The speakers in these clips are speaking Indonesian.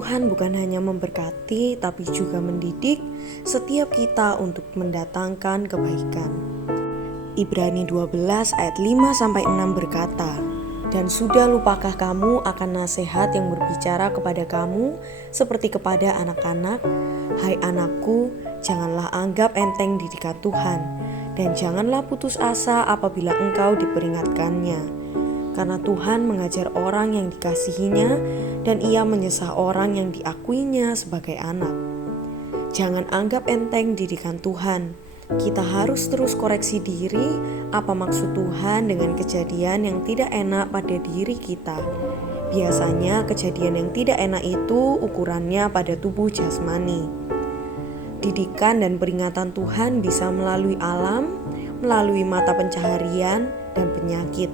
Tuhan bukan hanya memberkati, tapi juga mendidik setiap kita untuk mendatangkan kebaikan. Ibrani 12 ayat 5-6 berkata, "Dan sudah lupakah kamu akan nasihat yang berbicara kepada kamu seperti kepada anak-anak? Hai anakku, janganlah anggap enteng didikan Tuhan, dan janganlah putus asa apabila engkau diperingatkannya. Karena Tuhan mengajar orang yang dikasihinya, dan ia menyesah orang yang diakuinya sebagai anak." Jangan anggap enteng didikan Tuhan. Kita harus terus koreksi diri apa maksud Tuhan dengan kejadian yang tidak enak pada diri kita. Biasanya kejadian yang tidak enak itu ukurannya pada tubuh jasmani. Didikan dan peringatan Tuhan bisa melalui alam, melalui mata pencaharian dan penyakit.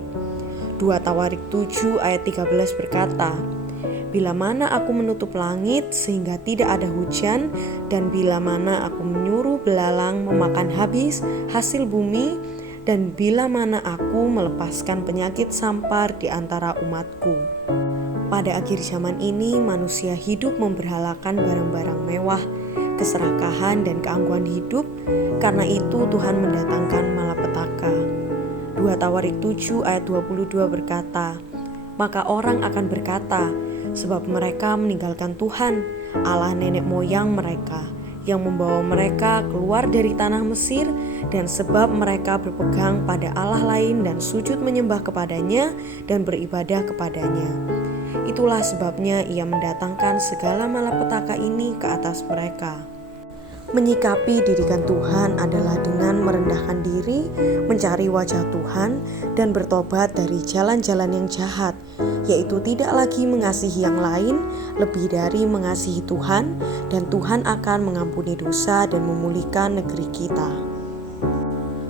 2 Tawarik 7 ayat 13 berkata, "Bila mana aku menutup langit sehingga tidak ada hujan, dan bila mana aku menyuruh belalang memakan habis hasil bumi, dan bila mana aku melepaskan penyakit sampar di antara umatku." Pada akhir zaman ini, manusia hidup memberhalakan barang-barang mewah, keserakahan dan keangkuhan hidup. Karena itu Tuhan mendatangkan malapetaka. 2 Tawarik 7 ayat 22 berkata, "Maka orang akan berkata, sebab mereka meninggalkan Tuhan, Allah nenek moyang mereka, yang membawa mereka keluar dari tanah Mesir, dan sebab mereka berpegang pada Allah lain dan sujud menyembah kepadanya dan beribadah kepadanya. Itulah sebabnya ia mendatangkan segala malapetaka ini ke atas mereka." Menyikapi didikan Tuhan adalah dengan merendahkan diri, mencari wajah Tuhan, dan bertobat dari jalan-jalan yang jahat, yaitu tidak lagi mengasihi yang lain lebih dari mengasihi Tuhan, dan Tuhan akan mengampuni dosa dan memulihkan negeri kita.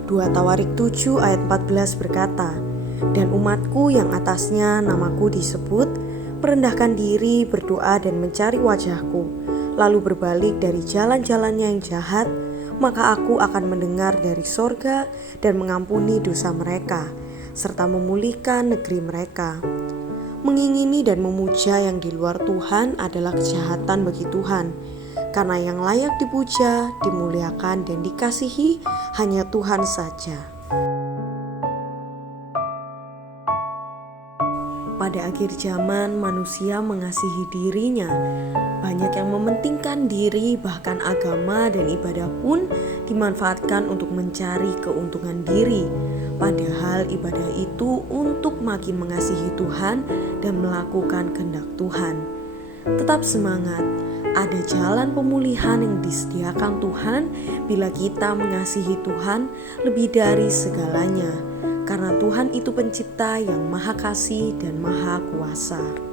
2 Tawarik 7 ayat 14 berkata, "Dan umatku yang atasnya namaku disebut, merendahkan diri, berdoa dan mencari wajahku, lalu berbalik dari jalan-jalannya yang jahat, maka aku akan mendengar dari sorga dan mengampuni dosa mereka, serta memulihkan negeri mereka." Mengingini dan memuja yang di luar Tuhan adalah kejahatan bagi Tuhan, karena yang layak dipuja, dimuliakan dan dikasihi hanya Tuhan saja. Pada akhir zaman, manusia mengasihi dirinya. Banyak yang mementingkan diri, bahkan agama dan ibadah pun dimanfaatkan untuk mencari keuntungan diri. Padahal ibadah itu untuk makin mengasihi Tuhan dan melakukan kehendak Tuhan. Tetap semangat, ada jalan pemulihan yang disediakan Tuhan bila kita mengasihi Tuhan lebih dari segalanya. Karena Tuhan itu pencipta yang maha kasih dan maha kuasa.